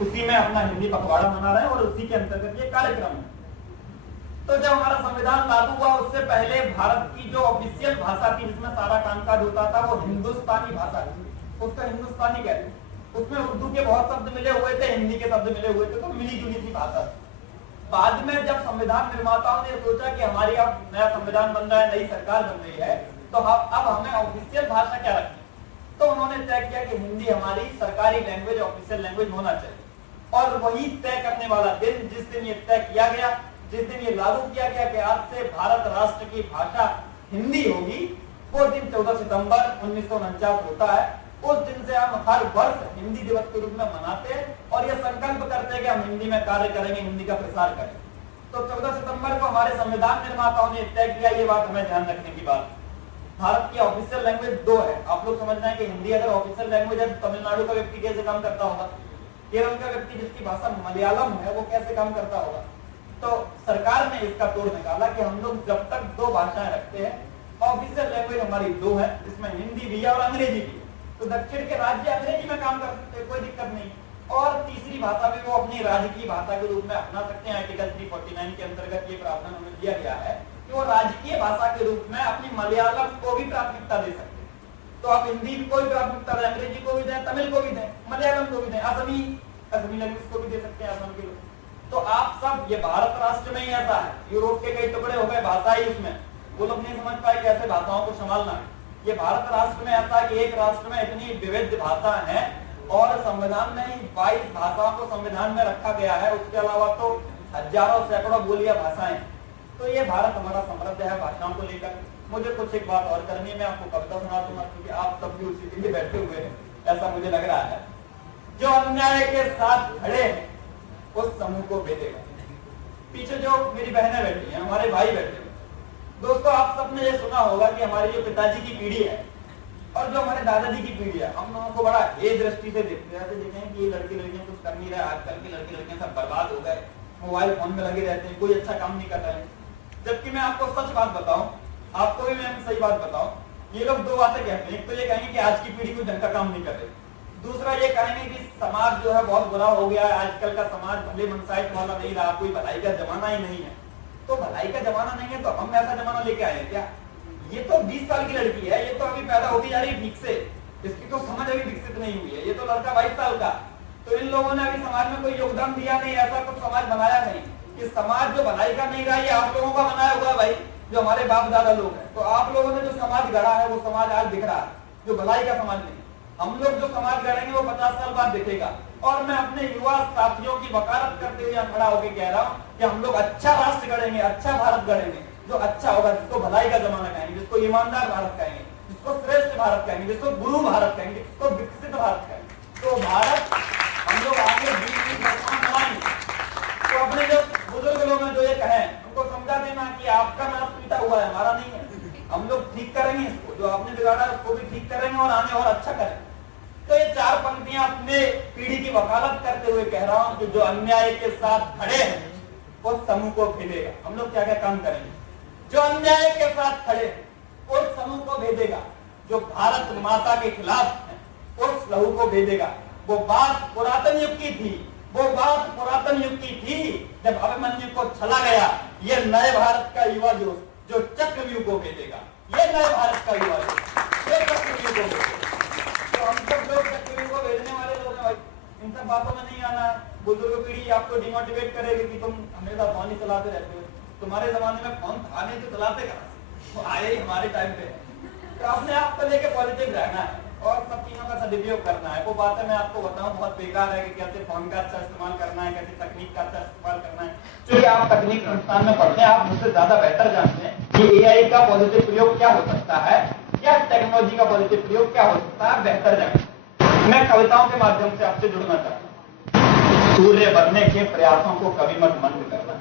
उसी में अपना हिंदी पखवाड़ा मना रहे हैं और उसी के अंतर्गत ये कार्यक्रम है। तो जब हमारा संविधान लागू हुआ उससे पहले भारत की जो ऑफिशियल भाषा थी जिसमें सारा कामकाज होता था वो हिंदुस्तानी भाषा थी, उसका हिंदुस्तानी कहते हैं। उसमें उर्दू के बहुत शब्द मिले हुए थे, हिंदी के शब्द मिले हुए थे, तो मिली जुली सी भाषा। बाद में जब संविधान निर्माताओं ने सोचा कि हमारी अब नया संविधान बन रहा है, नई सरकार बन रही है, तो अब हमें ऑफिशियल भाषा क्या रखनी, तो उन्होंने तय किया कि हिंदी हमारी सरकारी लैंग्वेज, ऑफिशियल लैंग्वेज होना चाहिए। और वही तय करने वाला दिन, जिस दिन ये तय किया गया, जिस दिन ये लागू किया गया कि आज से भारत राष्ट्र की भाषा हिंदी होगी, वो दिन 14 सितंबर 1949 होता है। उस दिन से हम हर वर्ष हिंदी दिवस के रूप में मनाते हैं और ये संकल्प करते हैं कि हम हिंदी में कार्य करेंगे, हिंदी का प्रसार करें। तो 14 सितंबर को हमारे संविधान निर्माताओं ने तय किया, ये बात हमें ध्यान रखने की बात। भारत की ऑफिशियल लैंग्वेज 2 है। आप लोग समझ रहे हैं कि हिंदी अगर ऑफिशियल लैंग्वेज है तो तमिलनाडु का व्यक्ति कैसे काम करता होगा, केरल का व्यक्ति जिसकी भाषा मलयालम है वो कैसे काम करता होगा। तो सरकार ने इसका तोड़ निकाला कि हम लोग जब तक 2 भाषाएं रखते हैं, ऑफिशियल लैंग्वेज हमारी 2 है, इसमें हिंदी भी है और अंग्रेजी भी है। तो दक्षिण के राज्य अंग्रेजी में काम कर सकते हैं, कोई दिक्कत नहीं। और तीसरी भाषा भी वो अपनी राजकीय भाषा के रूप में अपना सकते हैं। आर्टिकल 349 के अंतर्गत ये प्रावधान उन्हें दिया गया है कि वो राजकीय भाषा के रूप में अपनी मलयालम को भी प्राथमिकता दे सकते हैं। तो आप हिंदी को भी प्राथमिकता दें, अंग्रेजी को भी दें, तमिल को भी दें, मलयालम को भी दें, असमी लैंग्वेज को भी दे सकते हैं असम के लोग। तो आप सब, ये भारत राष्ट्र में ही ऐसा है, यूरोप के कई टुकड़े हो गए भाषा ही उसमें, वो लोग नहीं समझ पाए कैसे भाषाओं को संभालना है। ये भारत राष्ट्र में ऐसा कि एक राष्ट्र में इतनी विविध भाषा है और संविधान में ही 22 भाषाओं को संविधान में रखा गया है, उसके अलावा तो हजारों सैकड़ों बोलियां भाषाएं। तो ये भारत हमारा समृद्ध है भाषाओं को लेकर। मुझे कुछ एक बात और करनी है, मैं आपको कविता सुना दूंगा क्योंकि आप सब भी उसी के लिए बैठे हुए हैं, ऐसा मुझे लग रहा है। जो अन्याय के साथ खड़े हैं उस समूह को भेदेगा। पीछे जो मेरी बहनें बैठी हैं, हमारे भाई बैठे हैं। दोस्तों, आप सबने ये सुना होगा कि हमारी जो पिताजी की पीढ़ी है और जो हमारे दादाजी की पीढ़ी है, हम लोगों को बड़ा हे दृष्टि से देखते हैं, ऐसे देखें कि ये लड़के लड़कियां कुछ कर नहीं रहे, आजकल के लड़के लड़कियां सब बर्बाद हो गए, मोबाइल फोन में लगे रहते हैं, कोई अच्छा काम नहीं कर रहे हैं। जबकि मैं आपको सच बात बताऊं, आपको भी मैं सही बात बताऊं, ये लोग 2 बातें कहते हैं। एक तो ये कहेंगे कि आज की पीढ़ी कोई ढंग का काम नहीं कर रही, दूसरा ये कहेंगे कि समाज जो है बहुत बुरा हो गया है, आजकल का समाज भले मनसाइत वाला नहीं रहा, कोई भलाई का जमाना ही नहीं है। तो भलाई का जमाना नहीं है तो हम ऐसा जमाना लेके आए क्या? ये तो 20 साल की लड़की है, ये तो अभी पैदा होती जा रही है ठीक से, इसकी तो समझ अभी विकसित नहीं हुई है। ये तो लड़का 22 साल का, तो इन लोगों ने अभी समाज में कोई योगदान दिया नहीं, ऐसा कुछ समाज बनाया नहीं। कि समाज जो भलाई का नहीं रहा, ये आप लोगों का बनाया हुआ भाई, जो हमारे बाप दादा लोग हैं। तो आप लोगों ने जो समाज गढ़ा है वो समाज आज दिख रहा है, जो भलाई का समाज नहीं। हम लोग जो समाज गढ़ेंगे वो 50 साल बाद दिखेगा। और मैं अपने युवा साथियों की वकालत करते हुए खड़ा होकर कह रहा हूँ कि हम लोग अच्छा राष्ट्र गढ़ेंगे, अच्छा भारत गढ़ेंगे, जो अच्छा होगा, जिसको भलाई का जमाना कहेंगे, जिसको ईमानदार भारत कहेंगे, जिसको श्रेष्ठ भारत कहेंगे, जिसको गुरु भारत कहेंगे, जिसको विकसित भारत कहेंगे। तो भारत हम लोग आगे 20 बनाएंगे। तो अपने जो बुजुर्ग लोग हैं जो ये कहें, उनको समझा देना कि आपका नाश टूटा हुआ है, हमारा नहीं है। हम लोग ठीक करेंगे इसको, जो आपने बिगाड़ा है उसको भी ठीक करेंगे और आने और अच्छा करेंगे। तो ये 4 पंक्तियां अपने पीढ़ी की वकालत करते हुए कह रहा हूं कि जो अन्याय के साथ खड़े हैं उस समूह को भेदेगा। हम लोग क्या क्या काम करेंगे? जो अन्याय के साथ खड़े उस समूह को भेदेगा, जो भारत माता के खिलाफ है उस लहू को भेदेगा। वो बात पुरातन युग की थी, वो बात पुरातन युग की थी जब अभिमन्यु को छला गया। ये नए भारत का युवा जो चक्रव्यूह को भेदेगा, ये नए भारत का युवा ये चक्रव्यूह को भेदेगा। तो हम सब लोग चक्रव्यूह को भेजने वाले लोग हैं भाई, इन सब बातों में नहीं आना। बुजुर्ग पीढ़ी आपको डिमोटिवेट करेगी कि तुम हमेशा फोन ही चलाते रहते हो, तुम्हारे जमाने में फोन था नहीं तो चलाते कहां से, वो आए ही हमारे टाइम पे। तो अपने आप को लेके पॉजिटिव रहना है और सब चीजों का सदुपयोग करना है। वो बातें मैं आपको बताऊं बहुत बेकार है कि कैसे फोन का अच्छा इस्तेमाल करना है, कैसे तकनीक का अच्छा इस्तेमाल करना है। क्योंकि आप तकनीक संस्थान में पढ़ते हैं, आप मुझसे ज्यादा बेहतर जानते हैं कि एआई का पॉजिटिव प्रयोग क्या हो सकता है, या टेक्नोलॉजी का पॉजिटिव प्रयोग क्या हो सकता है, बेहतर जानते। मैं कविताओं के माध्यम से आपसे जुड़ना चाहता हूँ। सूर्य बनने के प्रयासों को कभी मत मंद करना।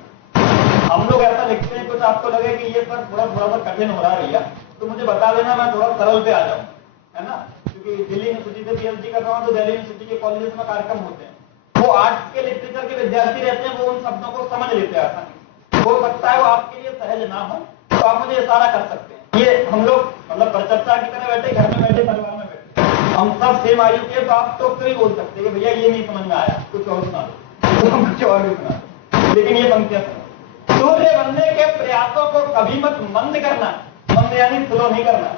हम लोग ऐसा लिखते हैं, कुछ आपको लगे कि ये सर थोड़ा सा कठिन हो रहा है भैया, तो मुझे बता देना, मैं थोड़ा सरल पे आ जाऊं, है ना। क्योंकि दिल्ली यूनिवर्सिटी से पीएचडी कर रहा हूं, तो दिल्ली यूनिवर्सिटी के कॉलेजेस में कार्यक्रम होते हैं, वो आर्ट्स के लिटरेचर के विद्यार्थी रहते हैं, वो उन शब्दों को समझ लेते हैं आसानी। हो सकता है वो आपके लिए सहज ना हो, तो आप मुझे इशारा कर सकते हैं। ये हम लोग मतलब परिचर्चा की तरह बैठे, घर में बैठे, परिवार में बैठे, हम सब सेम आयु के, तो आप तो कभी बोल सकते कि भैया ये नहीं समझ में आया, कुछ और सुना दो, तो हम कुछ और भी सुना दो। लेकिन ये पंक्तियां सुनो, सूर्य बनने के प्रयासों को कभी मत मंद करना, मंद यानी स्लो नहीं करना,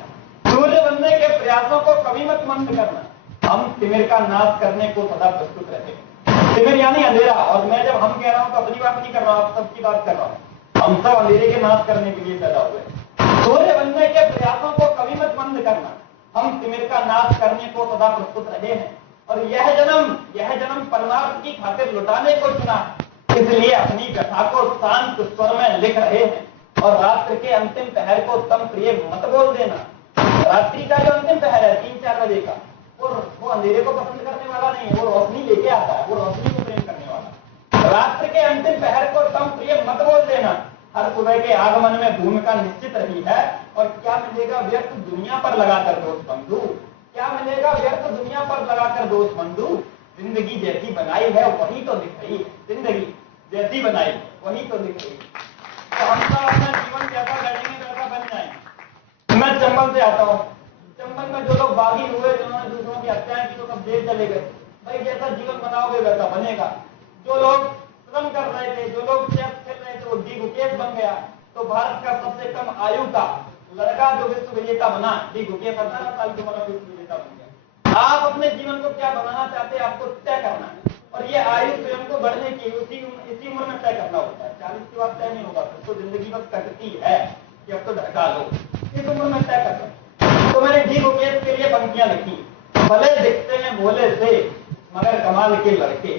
सूर्य बनने के प्रयासों को कभी मत मंद करना, हम तिमिर का नाश करने को सदा प्रस्तुत रहते। तिमिर यानी अंधेरा, और मैं जब हम कह रहा हूं तो अपनी बात नहीं कर रहा हूं, आप सबकी बात कर रहा हूं। हम सब अंधेरे के नाश करने के लिए पैदा हुए। सूर्य बनने के प्रयासों को कभी मत मंद करना, हम तिमिर का नाश करने को सदा प्रस्तुत रहे हैं, और यह जन्म परमार्थ की खातिर लुटाने को चुना, इसलिए अपनी कथा को शांत स्वर में लिख रहे हैं, और रात्रि के अंतिम पहर को तम प्रिय मत बोल देना। रात्रि का जो अंतिम पहर है 3-4 बजे का, वो अंधेरे को पसंद करने वाला नहीं है, वो रोशनी लेके आता है, वो रोशनी को प्रेम करने वाला। रात्रि के अंतिम पहर को तम प्रिय मत बोल देना, हर सुबह के आगमन में भूमिका निश्चित रही है, और क्या मिलेगा व्यर्थ दुनिया पर लगाकर दोष बंधु, क्या मिलेगा व्यर्थ दुनिया पर लगाकर दोष बंधु, जिंदगी जैसी बनाई है वही तो दिख रही है, जिंदगी जैसी बनाई वही तो दिख रही है। तो हम सब अपना जीवन कैसा लड़ेंगे वैसा बन जाएंगे। मैं चंबल से आता हूँ, चंबल में जो लोग बागी हुए, जिन्होंने दूसरों की हत्याएं की, तो सब जेल चले गए। भाई जैसा जीवन बनाओगे वैसा बनेगा। जो लोग श्रम कर रहे थे, जो लोग चेस खेल रहे थे, वो डी गुकेश बन गया। तो भारत का सबसे कम आयु का लड़का जो विश्व विजेता बना, डी गुकेश 18 साल की उम्र में विश्व विजेता बन गया। आप अपने जीवन को क्या बनाना चाहते हैं, आपको तय करना है, और ये आयु स्वयं को बढ़ने की इसी उम्र में तय करना होता है। 40 के बाद तय नहीं होगा, तो जिंदगी बस कटती है कि अब तो ढका लो, इस उम्र में तय कर लो। तो मैंने डी गुकेश के लिए पंक्तियां लिखी, भले दिखते हैं भोले से मगर कमाल के लड़के।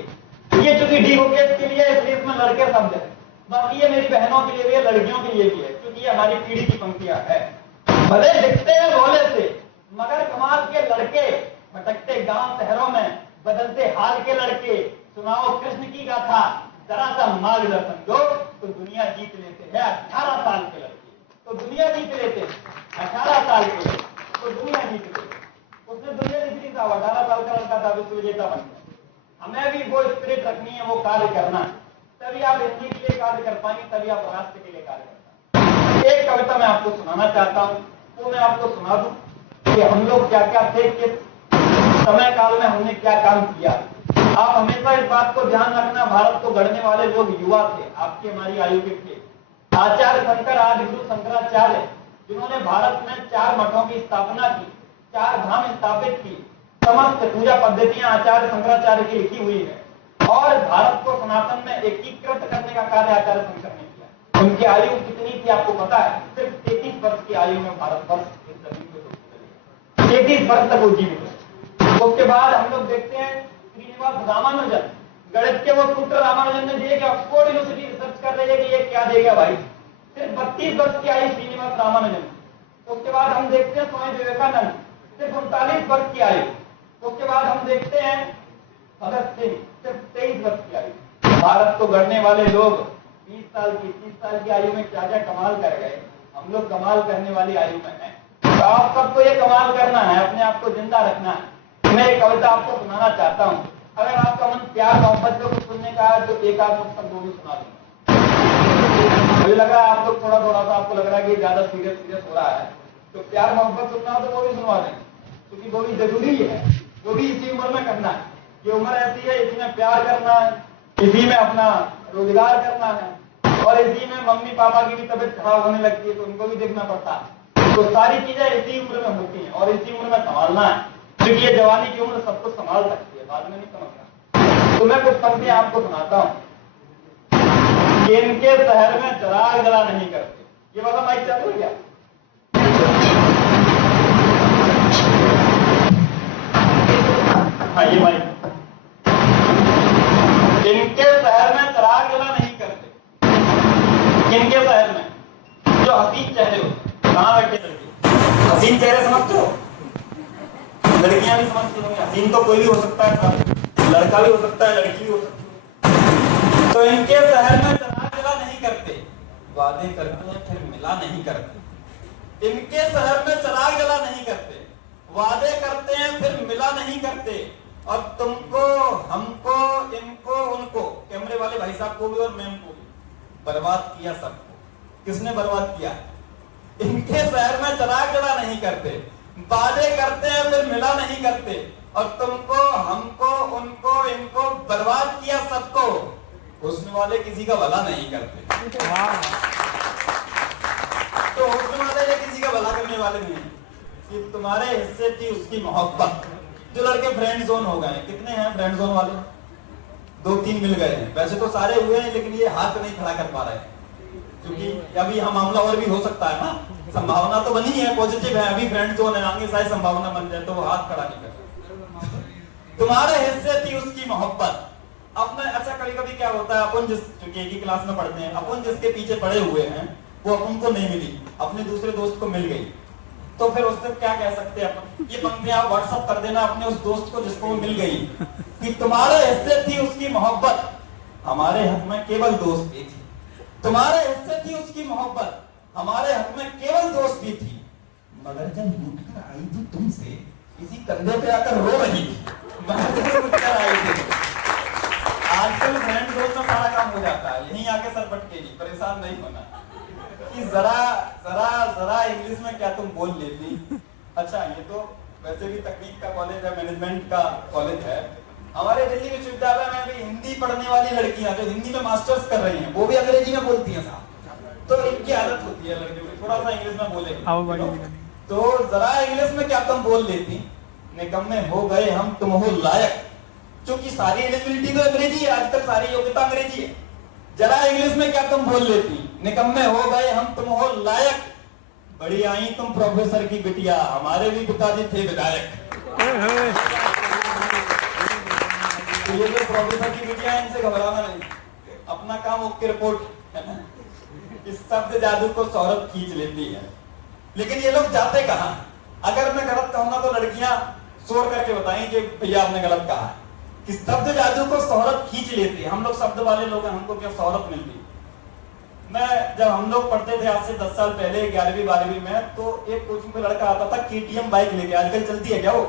ये चूंकि डी गुकेश के लिए, इसलिए इसमें लड़के शब्द है, बाकी ये मेरी बहनों के लिए भी है, लड़कियों के लिए भी है, क्योंकि ये हमारी पीढ़ी की पंक्तियां है। भले दिखते हैं भोले से मगर कमाल के लड़के, भटकते गांव शहरों में बदलते हाल के लड़के, सुनाओ कृष्ण की गाथा, जरा सा मार्गदर्शन दो, तो दुनिया जीत लेते हैं 18 साल के लड़के, तो दुनिया जीत लेते हैं 18 साल के लड़के, तो दुनिया जीत लेते। उसने दुनिया जीत ली था, 18 साल का लड़का था, विश्व विजेता बन गया। हमें भी वो स्पिरिट रखनी है, वो कार्य करना, तभी आप हिंदी के लिए कार्य कर पाएंगे, तभी आप राष्ट्र के लिए कार्य कर पाएंगे। एक कविता मैं आपको सुनाना चाहता हूं, तो मैं आपको सुना दूं कि हम लोग क्या क्या थे, किस समय काल में हमने क्या काम किया। आप हमेशा इस बात को ध्यान रखना, भारत को गढ़ने वाले लोग युवा थे, आपकी हमारी आयु के थे। आचार्य शंकर आदि गुरु शंकराचार्य, जिन्होंने भारत में 4 मठों की स्थापना की, 4 धाम स्थापित की, समस्त पूजा पद्धतियां आचार्य शंकराचार्य की लिखी हुई है, और भारत को सनातन में एकीकृत करने का कार्य आचार्य शंकर ने किया। उनकी आयु कितनी थी आपको पता है? सिर्फ 33 वर्ष की आयु में भारत वर्ष इस जमीन को 33 वर्ष तक वो जीवित है। उसके बाद हम लोग देखते हैं श्रीनिवास रामानुजन, गणित के वो सूत्र रामानुजन ने दिए कि ऑक्सफोर्ड यूनिवर्सिटी रिसर्च कर रही है कि ये क्या देगा भाई, सिर्फ 32 वर्ष की आयु श्रीनिवास रामानुजन। उसके बाद हम देखते हैं स्वामी विवेकानंद, सिर्फ 39 वर्ष की आयु। उसके बाद हम देखते हैं भगत सिंह, सिर्फ 23 वर्ष की आयु। भारत को गढ़ने वाले लोग 20 साल की 30 साल की आयु में क्या क्या कमाल कर गए, हम लोग कमाल करने वाली आयु में हैं। तो आप सबको ये कमाल करना है, अपने आप को जिंदा रखना है। मैं एक कविता आपको सुनाना चाहता हूँ, अगर आपका मन प्यार मोहब्बत को कुछ सुनने का है तो एक आध मुझसे वो भी सुना दूंगा। मुझे लग रहा है आप लोग थोड़ा सा आपको लग रहा है कि ज्यादा सीरियस हो रहा है, तो प्यार मोहब्बत सुनना हो तो वो भी सुनवा दें, क्योंकि वो भी जरूरी है, वो भी इसी उम्र में करना है। ये उम्र ऐसी है, इसी में प्यार करना है, इसी में अपना रोजगार करना है, और इसी में मम्मी पापा की भी तबीयत खराब होने लगती है तो उनको भी देखना पड़ता है। तो सारी चीजें इसी उम्र में होती हैं, और इसी उम्र में संभालना है, क्योंकि ये जवानी की उम्र सब कुछ संभाल सकती है, बाद में नहीं समझना। तो मैं कुछ पंक्तियां आपको सुनाता हूँ। इनके शहर में चिराग जला नहीं करते, ये वाला माइक चालू है क्या? हाँ ये माइक। इनके शहर में चिराग जला नहीं करते, इनके शहर में जो हसीन चेहरे होते, कहाँ बैठे लड़के, हसीन चेहरे समझते हो, लड़कियां भी समझती होंगी। हसीन तो कोई भी हो सकता है, लड़का भी हो सकता है, लड़की भी हो सकती है। तो इनके शहर में चिराग जला नहीं करते, वादे करते हैं फिर मिला नहीं करते। इनके शहर में चिराग जला नहीं करते, वादे करते हैं फिर मिला नहीं करते। और तुमको, हमको, इनको, उनको, कैमरे वाले भाई साहब को भी और मैम को भी बर्बाद किया सबको। किसने बर्बाद किया? इनके शहर में चिराग जला नहीं करते, वादे करते हैं फिर मिला नहीं करते, और तुमको, हमको, उनको, इनको बर्बाद किया सबको। हुस्न वाले किसी का भला नहीं करते, तो हुस्न वाले किसी का भला करने वाले नहीं। कि तुम्हारे हिस्से थी उसकी मोहब्बत। जो लड़के फ्रेंड जोन हो गए, कितने हैं फ्रेंड जोन वाले? 2-3 मिल गए हैं। वैसे तो सारे हुए हैं, लेकिन ये हाथ नहीं खड़ा कर पा रहे हैं, क्योंकि अभी हम मामला और भी हो सकता है ना, संभावना तो बनी है, पॉजिटिव है, अभी फ्रेंड जोन है, आगे शायद संभावना बन जाए, तो वो हाथ खड़ा नहीं कर। तुम्हारे हिस्से थी उसकी मोहब्बत अपने। अच्छा, कभी कभी क्या होता है, अपन जिस एक ही क्लास में पढ़ते हैं, अपन जिसके पीछे पड़े हुए हैं वो अपन को नहीं मिली, अपने दूसरे दोस्त को मिल गई, तो फिर उससे क्या कह सकते हैं अपन? ये पंक्तियां आप व्हाट्सएप कर देना अपने उस दोस्त को जिसको वो मिल गई, कि तुम्हारे हिस्से थी उसकी मोहब्बत, हमारे हक में केवल दोस्ती थी। तुम्हारे हिस्से थी उसकी मोहब्बत, हमारे हक में केवल दोस्ती थी, मगर जब लूट कर आई थी तुमसे, किसी कंधे पे आकर रो रही थी। आई थी। आजकल फ्रेंड जोन में सारा काम हो जाता है, यहीं आके सर पटकेगी, परेशान नहीं होना कि जरा जरा जरा इंग्लिश में क्या तुम बोल लेती। अच्छा, ये तो वैसे भी तकनीक का कॉलेज है, मैनेजमेंट का कॉलेज है। हमारे दिल्ली विश्वविद्यालय में भी हिंदी पढ़ने वाली लड़कियां जो हिंदी में मास्टर्स कर रही हैं, वो भी अंग्रेजी में बोलती हैं साहब। तो इनकी आदत होती है लड़कियों की, थोड़ा सा इंग्लिश में बोले, तो जरा इंग्लिश में क्या तुम बोल लेती, निकम्मे हो गए हम तुम हो लायक। क्योंकि सारी एलिजिबिलिटी तो अंग्रेजी है, आजकल सारी योग्यता अंग्रेजी है। जरा इंग्लिश में क्या तुम बोल लेती, निकम्मे हो गए हम तुम हो लायक। बड़ी आई तुम प्रोफेसर की बिटिया, हमारे भी पिताजी थे विधायक। तो ये जो प्रोफेसर की बिटिया है, इनसे घबराना नहीं, अपना काम ओके रिपोर्ट है ना। इस शब्द जादू को सौरभ खींच लेती है, लेकिन ये लोग जाते कहाँ? अगर मैं गलत कहूंगा तो लड़कियां शोर करके बताएं कि भैया आपने गलत कहा। कि शब्द जादू को सौरभ खींच लेती है। हम लोग शब्द वाले लोग हैं, हमको क्या सौरभ मिलती। मैं जब हम लोग पढ़ते थे आज से 10 साल पहले 11वीं-12वीं में, तो एक कोचिंग पे लड़का आता था KTM बाइक लेके, आजकल चलती है क्या वो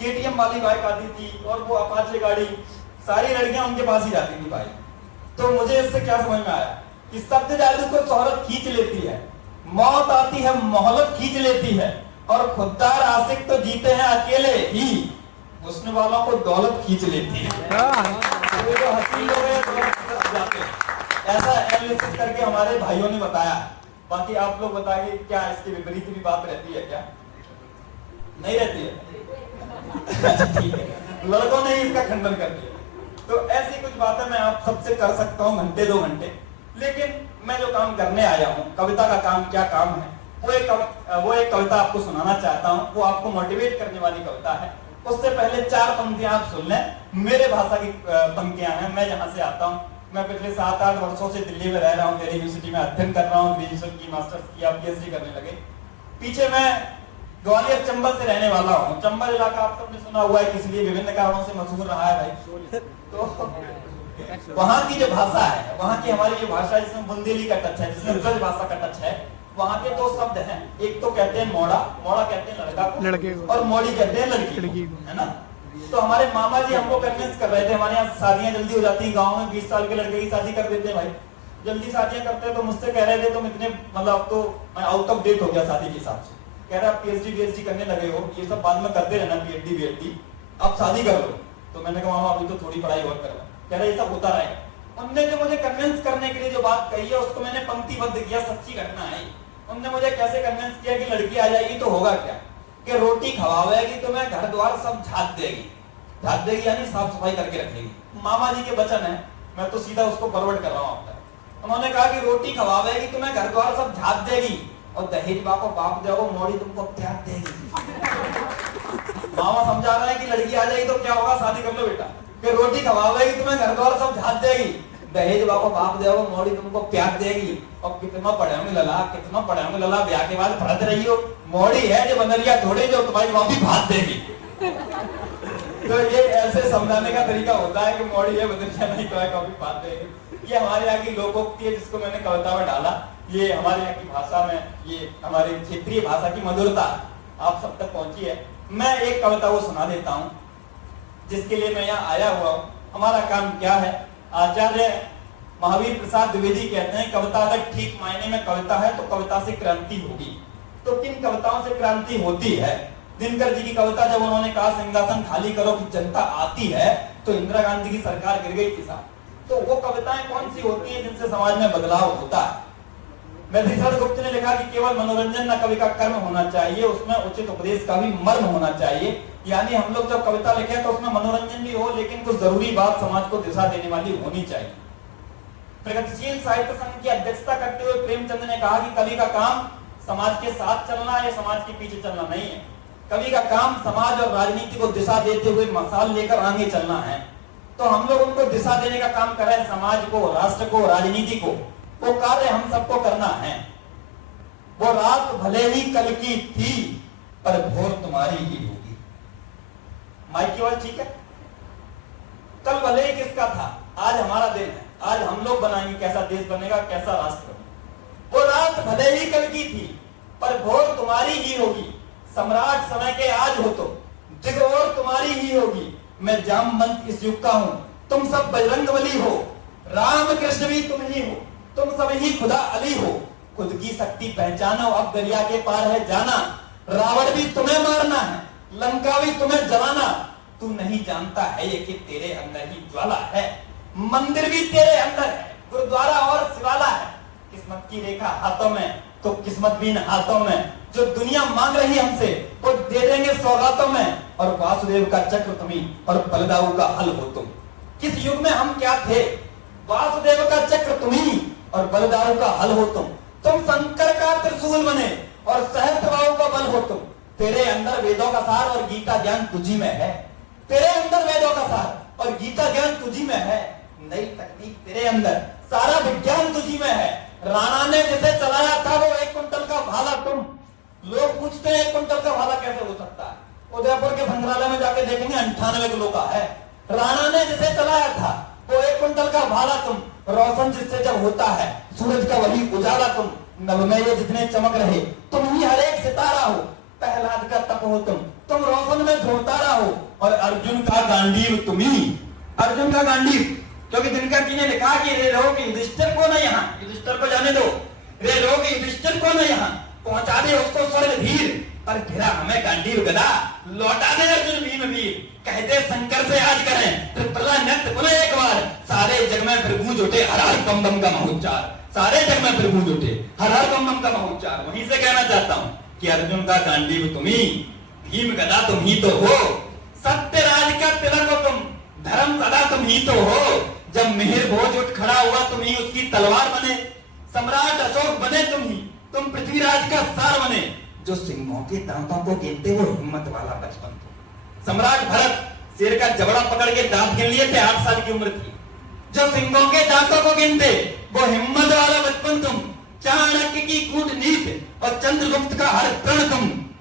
KTM वाली बाइक आती थी, और वो अपाचे गाड़ी, सारी लड़कियां उनके पास ही जाती थी भाई। तो मुझे इससे क्या समझ में आया कि शब्द जादू को सौरभ खींच लेती है, मौत आती है मोहब्बत खींच लेती है, और खुददार आशिक तो जीते हैं अकेले ही, हुस्न वालों को दौलत खींच लेती है। तो जो हसीन लोग हैं जाते हैं, ऐसा एनालिसिस करके हमारे भाइयों ने बताया। बाकी आप लोग बताइए, क्या इसके विपरीत भी बात रहती है क्या? नहीं रहती है? ठीक है, लड़कों ने इसका खंडन कर दिया। तो ऐसी कुछ बातें मैं आप सबसे कर सकता हूँ घंटे 2 घंटे, लेकिन मैं जो काम करने आया हूँ, कविता का काम क्या काम है, वो एक कविता आपको सुनाना चाहता हूँ। वो आपको मोटिवेट करने वाली कविता है। उससे पहले 4 पंक्तियां आप सुन लें। मेरे भाषा की पंक्तियां हैं, मैं जहां से आता हूँ। मैं पिछले 7-8 वर्षों से दिल्ली में रह रहा हूँ, दिल्ली यूनिवर्सिटी में अध्ययन कर रहा हूँ, ग्रेजुएशन की, मास्टर्स की, आप PhD करने लगे। पीछे मैं ग्वालियर चंबल से रहने वाला हूँ। चंबल इलाका आप सबने सुना हुआ है, किस लिए विभिन्न कारणों से मशहूर रहा है भाई। तो वहां की जो भाषा है, वहां की हमारी जो भाषा, जिसमें बुंदेली का टच है, जिसमें ब्रज भाषा का टच है, वहां के 2 शब्द हैं। एक तो कहते हैं मोड़ा, मोड़ा कहते हैं लड़के को, और मोड़ी कहते हैं लड़की को, है ना। तो हमारे मामा जी हमको कन्विंस कर रहे थे, हमारे यहाँ शादियां जल्दी हो जाती है गांव में, 20 साल के लड़के की शादी कर देते हैं भाई, जल्दी शादियां करते हैं। तो मुझसे कह रहे थे तुम इतने, मतलब अब तो मैं आउट ऑफ डेट हो गया शादी के हिसाब से। कह रहे आप PhD करने लगे हो, ये सब बाद में करते रहना, PhD अब शादी कर लो। तो मैंने कहा मामा अभी तो थोड़ी पढ़ाई और करना। कह रहे ये सब होता रहेगा। उनने जो मुझे कन्विंस करने के लिए जो बात कही है, उसको मैंने पंक्तिबद्ध किया, सच्ची घटना है। उनने मुझे कैसे कन्विंस किया कि लड़की आ जाएगी तो होगा क्या, कि रोटी खवाएगी तो मैं घर द्वार सब झाड़ देगी यानी साफ सफाई करके रखेगी। मामा जी के वचन है, मैं तो सीधा उसको फॉरवर्ड कर रहा हूँ आपका। उन्होंने कहा कि रोटी खवाएगी तो मैं घर द्वार सब झाड़ देगी, और दहेज बापो बाप जाओ मोड़ी तुमको त्याग देगी। मामा समझा रहा है कि लड़की आ जाएगी तो क्या होगा, शादी कर लो बेटा। फिर रोटी खवाएगी तो मैं घर द्वार सब झाड़ देगी, दहेज बापो बाप जाओ मोड़ी तुमको प्यार देगी। और कितना पढ़े होंगे लला, ब्याह के बाद पढ़ते रही हो, मोड़ी है जो बनरिया थोड़ी जो तुम्हारी माँ भी भाग देगी। तो ये ऐसे समझाने का तरीका होता है कि मोड़ी है बनरिया नहीं तो कभी भाग देगी। ये हमारे यहाँ की लोकोक्ति है, जिसको मैंने कविता में डाला। ये हमारे यहाँ की भाषा में, ये हमारे क्षेत्रीय भाषा की मधुरता आप सब तक पहुंची है। मैं एक कविता वो सुना देता हूँ, जिसके लिए मैं यहाँ आया हुआ हूँ। हमारा काम क्या है, आचार्य महावीर प्रसाद द्विवेदी कहते हैं, कविता अगर ठीक मायने में कविता है तो कविता से क्रांति होगी। तो किन कविताओं से क्रांति होती है, दिनकर जी की कविता जब उन्होंने कहा सिंहासन खाली करो कि जनता आती है, तो इंदिरा गांधी की सरकार गिर गई थी साहब। तो वो कविताएं कौन सी होती हैं जिनसे समाज में बदलाव होता है? मेधावी गुप्त ने लिखा कि केवल मनोरंजन न कवि का कर्म होना चाहिए, उसमें उचित उपदेश का भी मर्म होना चाहिए। यानी हम लोग जब कविता लिखे तो उसमें मनोरंजन भी हो, लेकिन कुछ जरूरी बात समाज को दिशा देने वाली होनी चाहिए। प्रगतिशील साहित्य संघ की अध्यक्षता करते हुए प्रेमचंद ने कहा कि कवि का काम समाज के साथ चलना या समाज के पीछे चलना नहीं है। कवि का काम समाज और राजनीति को दिशा देते हुए मसाल लेकर आगे चलना है। तो हम लोग उनको दिशा देने का काम कर रहे हैं, समाज को, राष्ट्र को, राजनीति को। वो कार्य हम सबको करना है। वो रात भले ही कल की थी, पर भोर तुम्हारी ही होगी। माइक की आवाज ठीक है? कल भले ही किसका था, आज हमारा दिन है। आज हम लोग बनाएंगे कैसा देश बनेगा, कैसा राष्ट्र बनेगा। वो रात भले ही कल की थी, पर भोर तुम्हारी ही होगी। सम्राट समय के आज हो तो दिग और तुम्हारी ही होगी। मैं जामवंत इस युग का हूं, तुम सब बजरंगबली हो। राम कृष्ण भी तुम ही हो, तुम सब ही खुदा अली हो। खुद की शक्ति पहचानो, अब दरिया के पार है जाना। रावण भी तुम्हें मारना है, लंका भी तुम्हें जलाना। तू नहीं जानता है ये कि तेरे अंदर ही ज्वाला है। मंदिर भी तेरे अंदर है, गुरुद्वारा और शिवाला है। किस्मत की रेखा हाथों में, तो किस्मत भी इन हाथों में। जो दुनिया मांग रही हमसे वो दे देंगे सौगातों में। और वासुदेव का चक्र तुम्ही और बलदाऊ का हल हो तुम। किस युग में हम क्या थे? वासुदेव का चक्र तुम्ही और बलदाऊ का हल हो तुम। तुम शंकर का त्रिशूल बने और सहस्त्रबाहु का बल हो तुम। तेरे अंदर वेदों का सार और गीता ज्ञान तुझी में है। तेरे अंदर वेदों का सार और गीता ज्ञान तुझी में है। नई तकनीक तेरे अंदर, सारा विज्ञान तुझी में है। राणा ने जिसे चलाया था वो 1 कुंटल का भाला तुम। लोग पूछते हैं 1 कुंटल का भाला कैसे हो सकता है? उदयपुर के संग्रहालय में जाके देखेंगे 98 किलो का है। राणा ने जिसे चलाया था वो 1 कुंटल का भाला तुम। रोशन जिससे जब होता है सूरज का वही उजाला तुम। नवमेरे जितने चमक रहे तुम ही हर एक सितारा हो। प्रहलाद का तप हो तुम रोशन में ध्रुवतारा हो। और अर्जुन का गांडीव तुम ही। अर्जुन का गांडीव, क्योंकि दिनकर जी ने लिखा कि रे रहो कि युधिष्ठिर को न यहाँ, युधिष्ठिर को जाने दो, रे रहो कि युधिष्ठिर को न यहाँ, पहुंचा दे उसको स्वर्ग धीर। पर घिरा हमें गांडीव गदा, लौटा दे अर्जुन भीम वीर। कहते शंकर से आज करें त्रिपुरा नृत्य पुनः एक बार। सारे जग में फिर गूंज उठे हर हर बम बम का महोच्चार। सारे जग में फिर गूंज उठे हर हर बम बम का महोच्चार। वहीं से कहना चाहता हूं कि अर्जुन का गांडीव तुम ही, भीम गदा तुम ही तो हो। सत्य राज का तिलक हो तुम, धर्म सदा तुम ही तो हो। जब मिहिर भोज उठ खड़ा हुआ तुम ही उसकी तलवार बने। सम्राट अशोक बने तुम पृथ्वीराज का सार बने। जो सिंहों के दांतों को गिनते वो हिम्मत वाला बचपन तुम। सम्राट भरत शेर का जबड़ा पकड़ के दांत गिन लिए थे, 8 साल की उम्र थी। जो सिंहों के दांतों को गिनते वो हिम्मत वाला बचपन तुम। चाणक्य की कूटनीति और चंद्रगुप्त का हर प्रण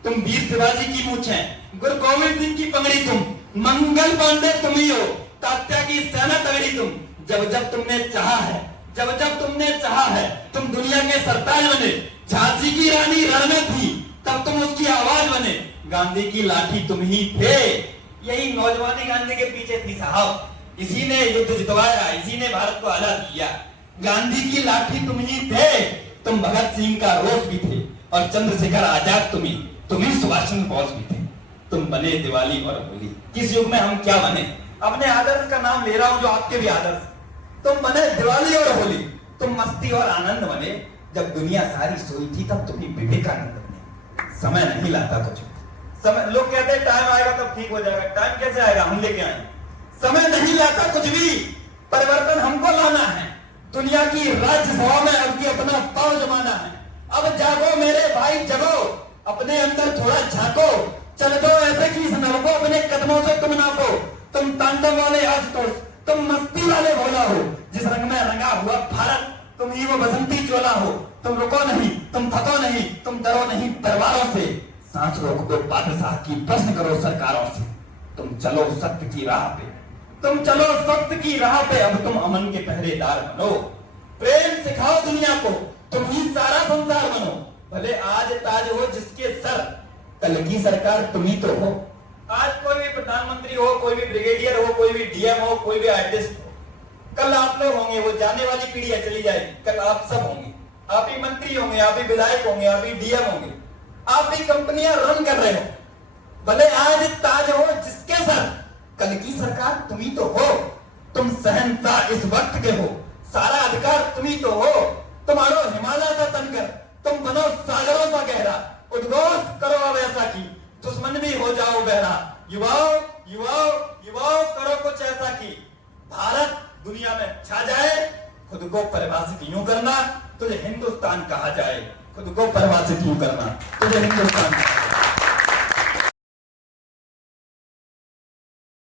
तुम वीर शिवाजी की मूंछें, गुरु गोविंद सिंह की पगड़ी तुम। मंगल पांडे तुम ही हो, तात्या की सेना तगड़ी तुम। जब जब तुमने चाहा है, जब जब तुमने चाहा है तुम दुनिया के सरताज बने। झांसी की रानी रण में थी तब तुम उसकी आवाज बने। गांधी की लाठी तुम ही थे। यही नौजवानी गांधी के पीछे थी साहब। इसी ने युद्ध जितवाया, इसी ने भारत को आजाद किया। गांधी की लाठी तुम ही थे। तुम भगत सिंह का रोष भी थे और चंद्रशेखर आजाद तुम ही सुभाष चंद्र बोस भी थे। तुम बने दिवाली और होली। किस युग में हम क्या बने? अपने आदर्श का नाम ले रहा हूं जो आपके भी आदर्श। तुम बने दिवाली और होली। तुम मस्ती और आनंद बने। जब दुनिया सारी सोई थी तब तुम ही विवेकानंद बने। समय नहीं लाता कुछ। समय, लोग कहते हैं टाइम आएगा तब ठीक हो जाएगा। टाइम कैसे आएगा? हम लेके आएंगे। समय नहीं लाता कुछ भी, परिवर्तन हमको लाना है। दुनिया की राज्यसभा में अब की अपना पाव जमाना है। अब जागो मेरे भाई जगो, अपने अंदर थोड़ा झांको। चल दो ऐसे की इस नव को अपने कदमों से तुम नापो। तुम तांडव वाले आज तो, तुम मस्ती वाले भोला हो। जिस रंग में रंगा हुआ भारत तुम ही वो बसंती चोला हो। तुम रुको नहीं, तुम थको नहीं, तुम डरो नहीं परिवारों से। सांस रोक दो बादशाह की, प्रश्न करो सरकारों से। तुम चलो सत्य की राह पे, तुम चलो सत्य की राह पे। अब तुम अमन के पहरेदार बनो। प्रेम सिखाओ दुनिया को, तुम ही सारा संसार बनो। भले आज ताज हो जिसके सर, कल की सरकार तुम ही तो हो। आज कोई भी प्रधानमंत्री हो, कोई भी ब्रिगेडियर हो, कोई भी डीएम हो, कोई भी आर्टिस्ट हो, कल आप लोग होंगे। वो जाने वाली पीढ़ी है, चली जाएगी। कल आप सब होंगे। आप ही मंत्री होंगे, आप ही विधायक होंगे, आप ही डीएम होंगे, आप ही कंपनियां रन कर रहे हो। भले आज ताज हो जिसके सर, कल की सरकार तुम ही तो हो। तुम शहंशाह इस वक्त के हो, सारा अधिकार तुम ही तो हो। तुम आड़ो हिमालय सा तनकर, तुम बनो सागरों सा गहरा। उद्घोष करो अब ऐसा की दुश्मन भी हो जाओ बहरा। युवाओं युवाओं युवाओं करो कुछ ऐसा की भारत दुनिया में छा जाए। खुद को परिभाषित यूं करना तुझे हिंदुस्तान कहा जाए। खुद को परिभाषित यूं करना तुझे हिंदुस्तान